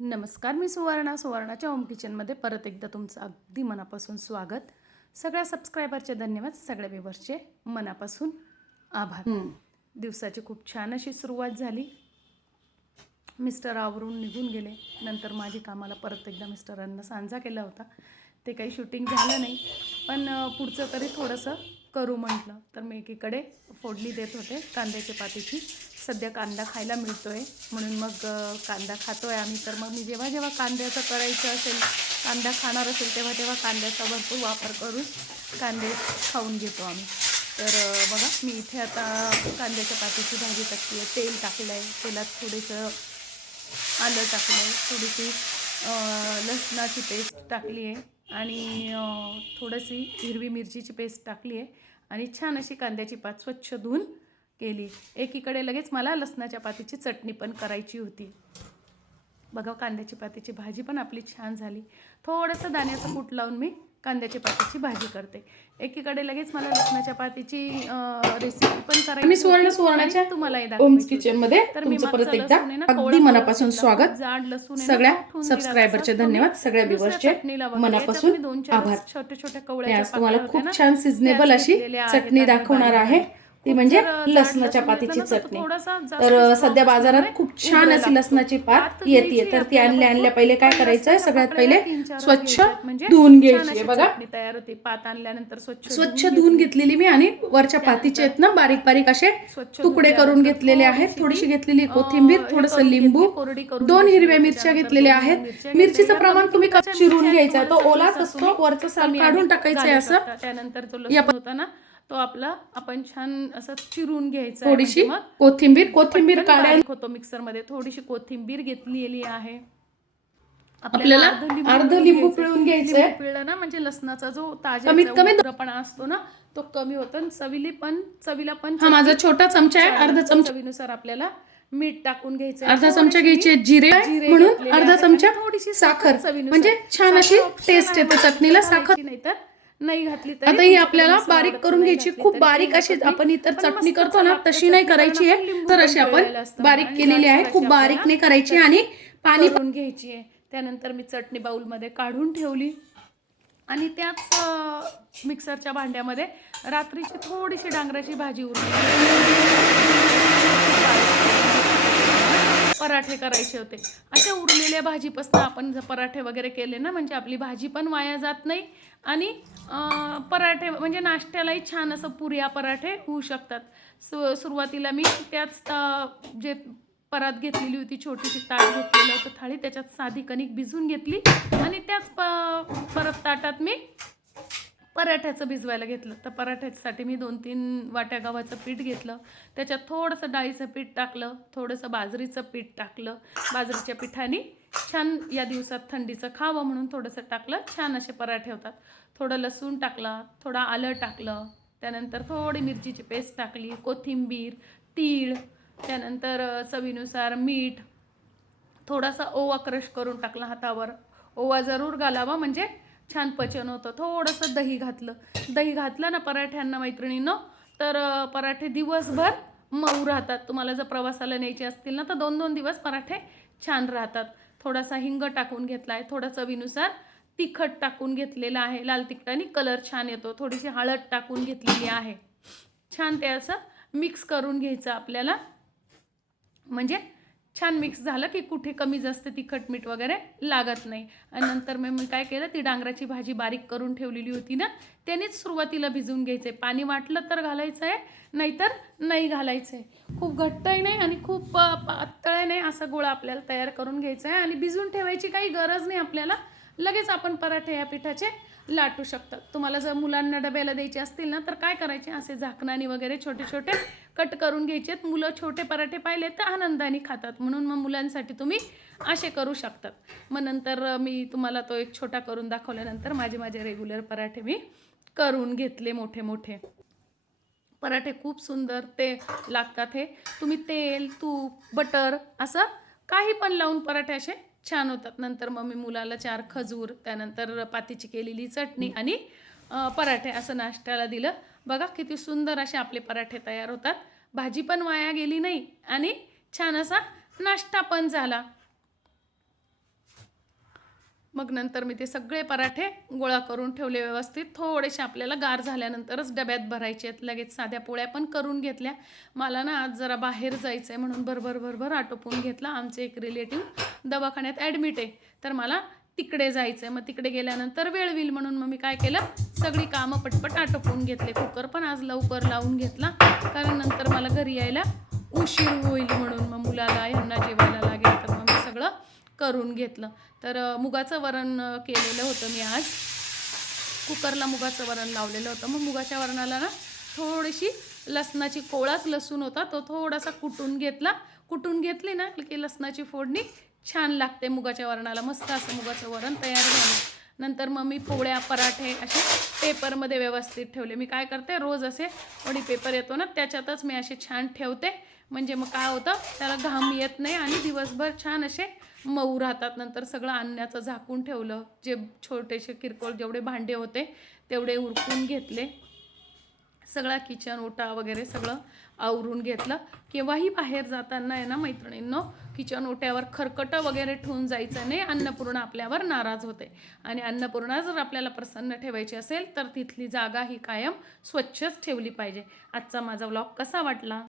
नमस्कार, मी सुवर्णाच्या होम किचनमध्ये परत एकदा तुमचं अगदी मनापासून स्वागत. सगळ्या सबस्क्रायबरचे धन्यवाद, सगळ्या व्ह्यूअर्सचे मनापासून आभार. दिवसाची खूप छान अशी सुरुवात झाली. मिस्टर आवरून निघून गेले. नंतर माझी कामाला परत एकदा मिस्टरांना सांजा केला होता. ते काही शूटिंग झालं नाही, पण पुढचं तरी थोडंसं करू म्हटलं. तर मी एकीकडे फोडणी देत होते कांद्याच्या पातीची. सध्या कांदा खायला मिळतो आहे म्हणून मग कांदा खातो आहे आम्ही. तर मग मी जेव्हा जेव्हा कांद्याचं करायचं असेल, कांदा खाणार असेल, तेव्हा तेव्हा कांद्याचा भरपूर वापर करून कांदे खाऊन घेतो आम्ही. तर बघा, मी इथे आता कांद्याच्या पातीची भाजी टाकली आहे. तेल टाकलं आहे, तेलात थोडंसं आलं टाकलं आहे, थोडीशी लसणाची पेस्ट टाकली आहे आणि थोडीशी हिरवी मिरचीची पेस्ट टाकली आहे आणि छान अशी कांद्याची पात स्वच्छ धुवून केली. एकीकडे लगेच मला लसणाच्या पातीची चटणी पण करायची होती. बघा, कांद्याची पातीची भाजी पण आपली छान झाली. थोडंसं दाण्याचं कूट लावून मी कांद्याची पातीची भाजी करते. एकीकडे लगेच मला लसणाच्या पातीची रेसिपी पण करायची. मी सुवर्णाच्या तुम्हाला होम किचन मध्ये तुमचं परत एकदा अगदी मनापासून स्वागत. जाड लसूण सगळ्या सबस्क्रायबरचे धन्यवाद, सगळ्या व्ह्यूअर्सचे मनापासून आभार. छोटे छोटे कवळ्या तुम्हाला खूप छान सिजनेबल अशी चटणी दाखवणार आहे, ती म्हणजे लसणाच्या पातीची चटणी. तर सध्या बाजारात खूप छान अशी लसणाची पात येते. तर ती आणल्या पहिले काय करायचंय, सगळ्यात पहिले स्वच्छ धुवून घ्यायची. बघा, तयार होते. पात आणल्यानंतर स्वच्छ धुवून घेतलेली मी आणि वरच्या पातीचे आहेत ना बारीक बारीक असे तुकडे करून घेतलेले आहेत. थोडीशी घेतलेली कोथिंबीर, थोडंसं लिंबू, 2 हिरव्या मिरच्या घेतलेल्या आहेत. मिरचीचं प्रमाण तुम्ही चिरून घ्यायचा, तो ओलाच असतो, वरचं साल काढून टाकायचंय. असं त्यानंतर जो लसूण होता ना, तो आपला आपण छान असं चिरून घ्यायचा. थोडीशी कोथिंबीर काढायला होतो मिक्सर मध्ये. थोडीशी कोथिंबीर घेतलेली आहे. आपल्याला अर्ध लिंबू पिळून घ्यायचंय. पिळलं ना म्हणजे लसणाचा जो ताजेपणा असतो ना, तो कमी होतो. चवीला पण माझा छोटा चमचा आहे, अर्धा चमचा. चवीनुसार आपल्याला मीठ टाकून घ्यायचं. अर्धा चमचा घ्यायचे जिरे, म्हणून अर्धा चमचा थोडीशी साखर, म्हणजे छान अशी टेस्ट येते चटणीला. साखर नाही तर नाही घातली तर आता ही आपल्याला बारीक करून घ्यायची. खूप बारीक अशी आपण इतर चटणी करतो ना तशी नाही करायची आहे. तर अशी आपण बारीक केलेली आहे, खूप बारीक नाही करायची. आणि पाणी करून घ्यायची आहे. त्यानंतर मी चटणी बाउलमध्ये काढून ठेवली आणि त्याच मिक्सरच्या भांड्यामध्ये रात्रीची थोडीशी डांगराची भाजी पराठे करायचे होते. अशा उरलेल्या भाजीपासून आपण जर पराठे वगैरे केले ना, म्हणजे आपली भाजी पण वाया जात नाही आणि पराठे म्हणजे नाश्त्यालाही छान असं पुऱ्या पराठे होऊ शकतात. सुरुवातीला मी त्याच जे परात घेतलेली होती, छोटीशी ताट घेतलेलं होतं थाळी, त्याच्यात साधी कणिक भिजवून घेतली आणि त्याच परत ताटात मी पराठ्याचं भिजवायला घेतलं. तर पराठ्यासाठी मी 2-3 वाट्या गव्हाचं पीठ घेतलं, त्याच्यात थोडंसं डाळीचं पीठ टाकलं, थोडंसं बाजरीचं पीठ टाकलं. बाजरीच्या पिठाने छान या दिवसात थंडीचं खावं म्हणून थोडंसं टाकलं, छान असे पराठे होतात. थोडं लसूण टाकलं, थोडं आलं टाकलं, त्यानंतर थोडी मिरचीची पेस्ट टाकली, कोथिंबीर, तीळ, त्यानंतर चवीनुसार मीठ, थोडासा ओवा क्रश करून टाकला हातावर. ओवा जरूर घालावा म्हणजे छान पचन होतं. थोडंसं दही घातलं ना पराठ्यांना मैत्रिणींनो, तर पराठे दिवसभर मऊ राहतात. तुम्हाला जर प्रवासाला न्यायचे असतील ना, तर 2-2 दिवस पराठे छान राहतात. थोडासा हिंग टाकून घेतला आहे, थोडा चवीनुसार तिखट टाकून घेतलेला आहे. लाल तिखटाने कलर छान येतो. थोडीशी हळद टाकून घेतलेली आहे. छान ते असं मिक्स करून घ्यायचं आपल्याला, म्हणजे छान मिक्स झालं की कुठे कमी जास्त तिखट मीठ वगैरे लागत नाही. आणि नंतर मी काय केलं, ती डांगराची भाजी बारीक करून ठेवलेली होती ना, त्यानेच सुरुवातीला भिजवून घ्यायचं आहे. पाणी वाटलं तर घालायचं आहे, नाहीतर नाही घालायचं आहे. खूप घट्टही नाही आणि खूप पातळ नाही, असा गोळा आपल्याला तयार करून घ्यायचा आहे. आणि भिजवून ठेवायची काही गरज नाही आपल्याला, लगेच आपण पराठे या पिठाचे लाटू शकतात. तुम्हाला जर मुलांना डब्याला द्यायचे असतील ना, तर काय करायचे, असे झाकणाने वगैरे छोटे छोटे कट करून घ्यायचे. मुलं छोटे पराठे पाहिले तर आनंदाने खातात, म्हणून मग मुलांसाठी तुम्ही असे करू शकतात. मग नंतर मी तुम्हाला तो एक छोटा करून दाखवल्यानंतर माझे रेग्युलर पराठे मी करून घेतले. मोठे पराठे खूप सुंदर ते लागतात. हे तुम्ही तेल, तूप, बटर असं काही पण लावून पराठे असे छान होतात. नंतर मग मी मुलाला 4 खजूर, त्यानंतर पातीची केलेली चटणी आणि पराठे असं नाश्त्याला दिलं. बघा किती सुंदर असे आपले पराठे तयार होतात. भाजी पण वाया गेली नाही आणि छान असा नाश्ता पण झाला. मग नंतर मी ते सगळे पराठे गोळा करून ठेवले व्यवस्थित. थोडेसे आपल्याला गार झाल्यानंतरच डब्यात भरायचे आहेत. लगेच साध्या पोळ्या पण करून घेतल्या. मला ना आज जरा बाहेर जायचं आहे म्हणून भरभर आटोपून घेतला. आमचे एक रिलेटिव्ह दवाखान्यात ॲडमिट आहे, तर मला तिकडे जायचं आहे. मग तिकडे गेल्यानंतर वेळ होईल म्हणून मग मी काय केलं, सगळी कामं पटपट आटोपून घेतले. कुकर पण आज लवकर लावून घेतला, कारण नंतर मला घरी यायला उशीर होईल म्हणून. मग मुलाला ह्यांना जेवायला लागेल, तर मग मी सगळं करून घेतलं. तर मुगाचं वरण केलेलं होतं मी आज. कुकरला मुगाचं वरण लावलेलं होतं. मग मुगाच्या वरणाला ना थोडीशी लसणाची, कोवळाच लसूण होता तो थोडासा कुटून घेतली ना की लसणाची फोडणी छान लागते मुगाच्या वरणाला. मस्त असं मुगाचं वरण तयार झालं. नंतर मग मी पोळ्या पराठे असे पेपरमध्ये व्यवस्थित ठेवले. मी काय करते, रोज असे वडी पेपर येतो ना त्याच्यातच मी असे छान ठेवते, म्हणजे मग काय होतं, त्याला घाम येत नाही आणि दिवसभर छान असे मऊ राहतात. नंतर सगळं अन्नाचं झाकून ठेवलं. जे छोटेसे किरकोळ जेवढे भांडे होते तेवढे उरकून घेतले. सगळा किचन ओटा वगैरे सगळं आवरून घेतलं. केव्हाही बाहेर जाताना आहे ना मैत्रिणींनो, किचन ओट्यावर खरकटं वगैरे ठेवून जायचं नाही. अन्नपूर्णा आपल्यावर नाराज होते, आणि अन्नपूर्णा जर आपल्याला प्रसन्न ठेवायची असेल तर तिथली जागा ही कायम स्वच्छच ठेवली पाहिजे. आजचा माझा व्लॉग कसा वाटला